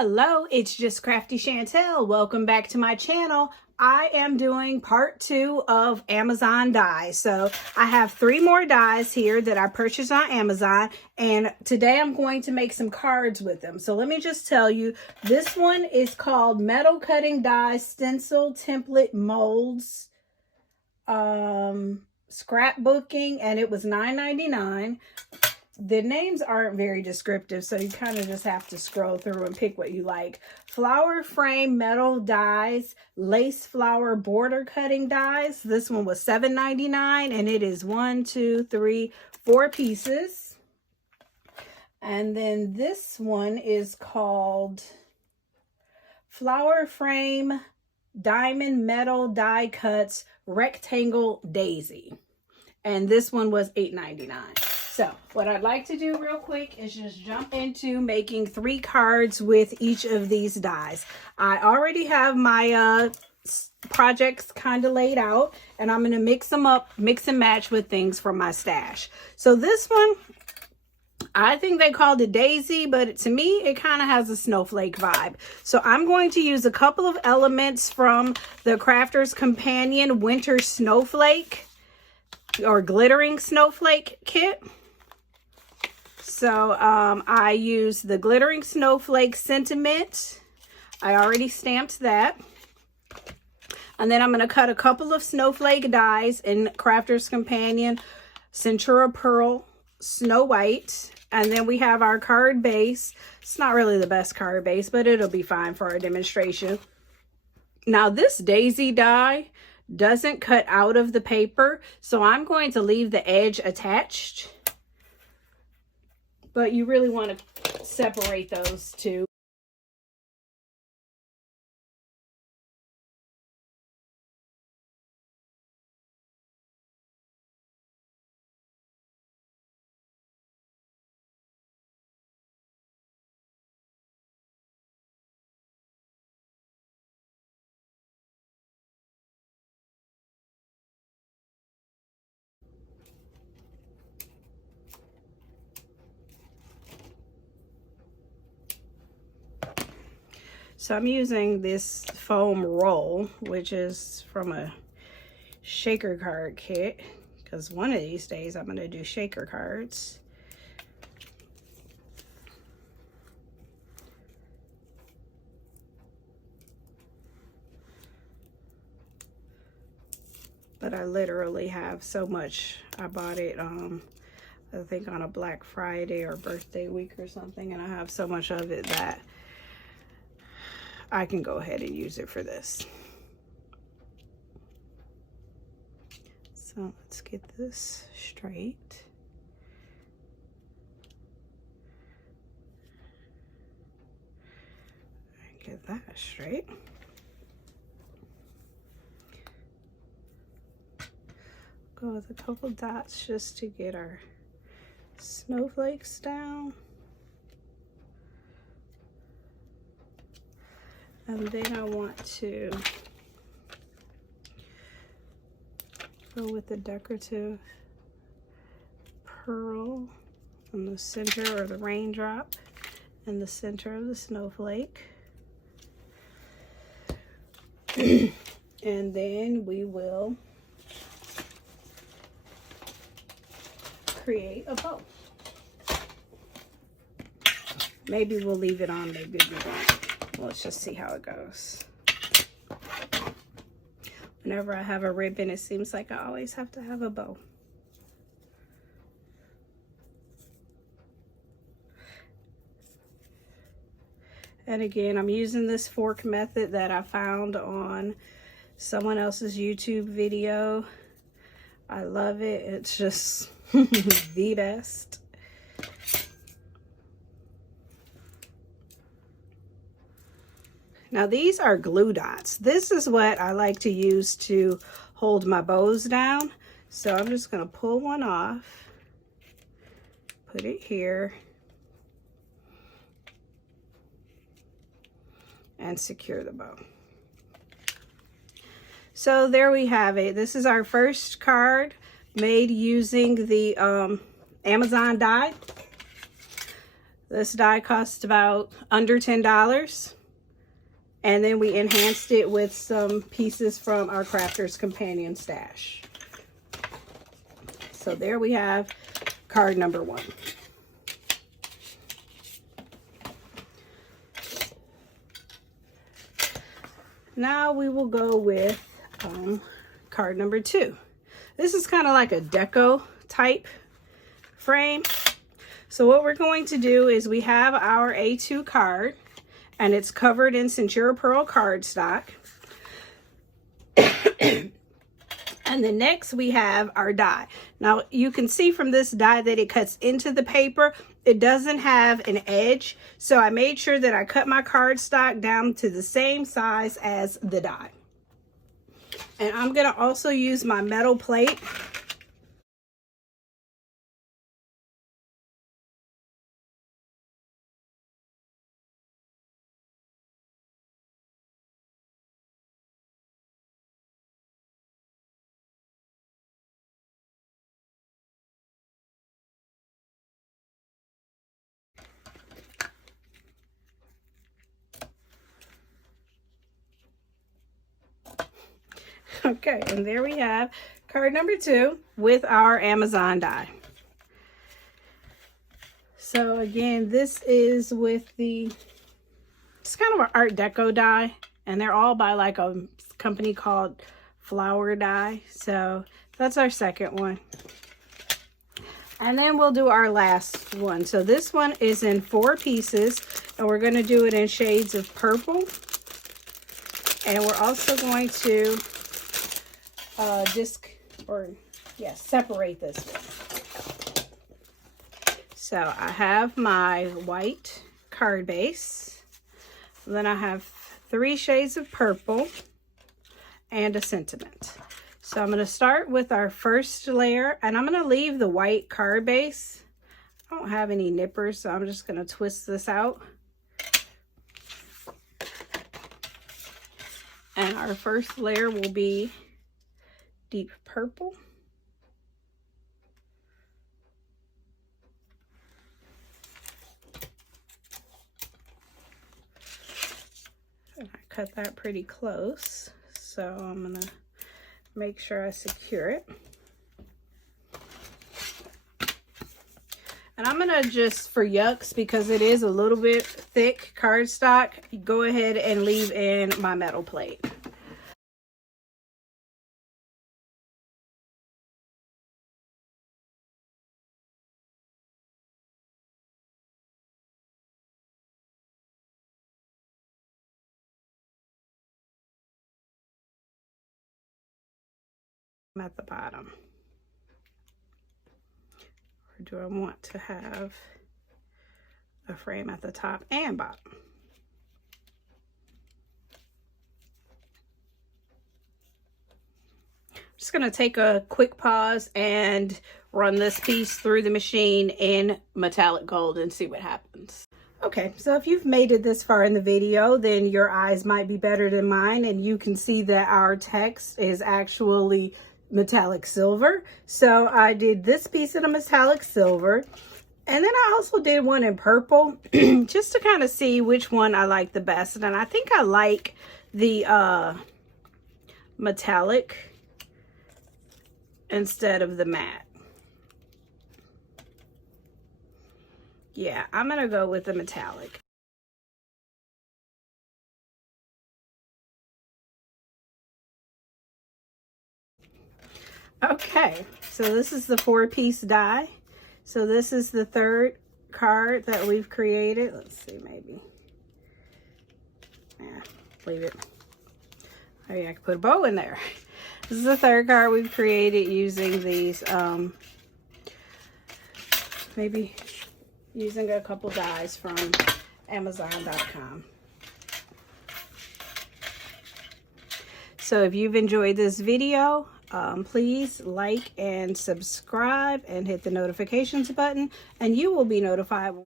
Hello, it's just Crafty Chantel. Welcome back to my channel. I am doing part 2 of Amazon dies. So I have 3 more dies here that I purchased on Amazon, and today I'm going to make some cards with them. So let me just tell you, this one is called Metal Cutting Die Stencil Template Molds Scrapbooking, and it was $9.99. The names aren't very descriptive, so you kind of just have to scroll through and pick what you like. Flower frame metal dies, lace flower border cutting dies. This one was $7.99, and it is 4 pieces. And then this one is called Flower Frame Diamond Metal Die Cuts Rectangle Daisy, and this one was $8.99. So what I'd like to do real quick is just jump into making 3 cards with each of these dies. I already have my projects kind of laid out, and I'm going to mix them up, mix and match with things from my stash. So this one, I think they called it Daisy, but to me, it kind of has a snowflake vibe. So I'm going to use a couple of elements from the Crafter's Companion Winter Snowflake or Glittering Snowflake kit. So I use the Glittering Snowflake Sentiment. I already stamped that. And then I'm going to cut a couple of snowflake dies in Crafter's Companion Centura Pearl Snow White. And then we have our card base. It's not really the best card base, but it'll be fine for our demonstration. Now this Daisy die doesn't cut out of the paper, so I'm going to leave the edge attached. But you really want to separate those two. So I'm using this foam roll, which is from a shaker card kit, because one of these days I'm going to do shaker cards. But I literally have so much. I bought it, I think on a Black Friday or birthday week or something, and I have so much of it that I can go ahead and use it for this. So let's get this straight. Get that straight. Go with a couple dots just to get our snowflakes down. And then I want to go with the decorative pearl in the center, or the raindrop in the center of the snowflake. And then we will create a bow. Maybe we'll leave it on, maybe we won't. Let's just see how it goes. Whenever I have a ribbon, it seems like I always have to have a bow. And again, I'm using this fork method that I found on someone else's YouTube video. I love it. It's just the best. Now these are glue dots. This is what I like to use to hold my bows down. So I'm just going to pull one off, put it here, and secure the bow. So there we have it. This is our first card made using the Amazon die. This die cost about under $10. And then we enhanced it with some pieces from our Crafter's Companion stash. So there we have card number 1. Now we will go with card number 2. This is kind of like a deco type frame. So what we're going to do is we have our A2 card, and it's covered in Centura Pearl cardstock. And then next we have our die. Now you can see from this die that it cuts into the paper. It doesn't have an edge. So I made sure that I cut my cardstock down to the same size as the die. And I'm gonna also use my metal plate. Okay, and there we have card number 2 with our Amazon die. So again, this is with it's kind of an Art Deco die, and they're all by like a company called Flower Die. So that's our second one. And then we'll do our last one. So this one is in 4 pieces, and we're going to do it in shades of purple. And we're also going to separate this one. So I have my white card base. Then I have 3 shades of purple and a sentiment. So I'm going to start with our first layer, and I'm going to leave the white card base. I don't have any nippers, so I'm just going to twist this out. And our first layer will be deep purple. And I cut that pretty close, so I'm gonna make sure I secure it. And I'm gonna just, for yucks, because it is a little bit thick cardstock, go ahead and leave in my metal plate. At the bottom, or do I want to have a frame at the top and bottom? I'm just going to take a quick pause and run this piece through the machine in metallic gold and see what happens. Okay, so if you've made it this far in the video, then your eyes might be better than mine, and you can see that our text is actually metallic silver. So I did this piece in a metallic silver, and then I also did one in purple just to kind of see which one I like the best. And I think I like the metallic instead of the matte. Yeah, I'm gonna go with the metallic. Okay, so this is the 4-piece die. So this is the 3rd card that we've created. Let's see, maybe. Yeah, leave it. Oh yeah, I can put a bow in there. This is the 3rd card we've created using these, maybe using a couple dies from Amazon.com. So if you've enjoyed this video, please like and subscribe and hit the notifications button, and you will be notified